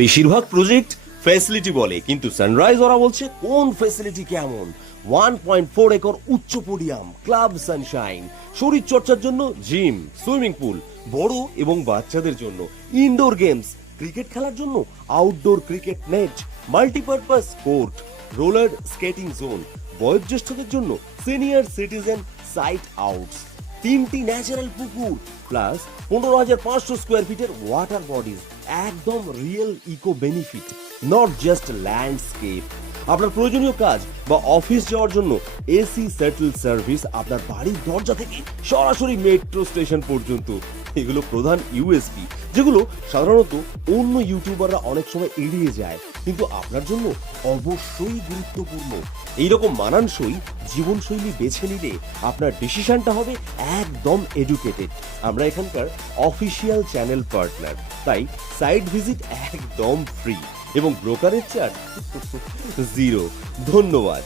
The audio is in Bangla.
বেশিরভাগ প্রজেক্ট ফ্যাসিলিটি বলে, কিন্তু সানরাইজ ওরা বলছে কোন ফ্যাসিলিটি কেমন। 1.4 একর উচ্চ পোডিয়াম, ক্লাব সানশাইন, শরীর চর্চার জন্য জিম, সুইমিং পুল, বড় এবং বাচ্চাদের জন্য ইনডোর গেমস, ক্রিকেট খেলার জন্য outdoor cricket net, multipurpose court, roller skating zone, বয়োজ্যেষ্ঠদের জন্য সিনিয়র সিটিজেন সাইট আউটস, 3টি ন্যাচারাল পুকুর প্লাস 15,500 স্কোয়ার ফিটের ওয়াটার বডিজ। একদম real eco benefit, not just landscape. আপনার প্রয়োজনীয় কাজ বা অফিস যাওয়ার জন্য এসি সেটেল সার্ভিস আপনার বাড়ির দরজা থেকে সরাসরি মেট্রো স্টেশন পর্যন্ত। এগুলো প্রধান ইউএসপি, যেগুলো সাধারণত অন্য ইউটিউবাররা অনেক সময় এড়িয়ে যায়, কিন্তু আপনার জন্য অবশ্যই গুরুত্বপূর্ণ। এইরকম মানানসই জীবনশৈলী বেছে নিলে আপনার ডিসিশনটা হবে একদম এডুকেটেড। আমরা এখানকার অফিসিয়াল চ্যানেল পার্টনার, তাই সাইট ভিজিট একদম ফ্রি এবং ব্রোকারেজ চার্জ 0। ধন্যবাদ।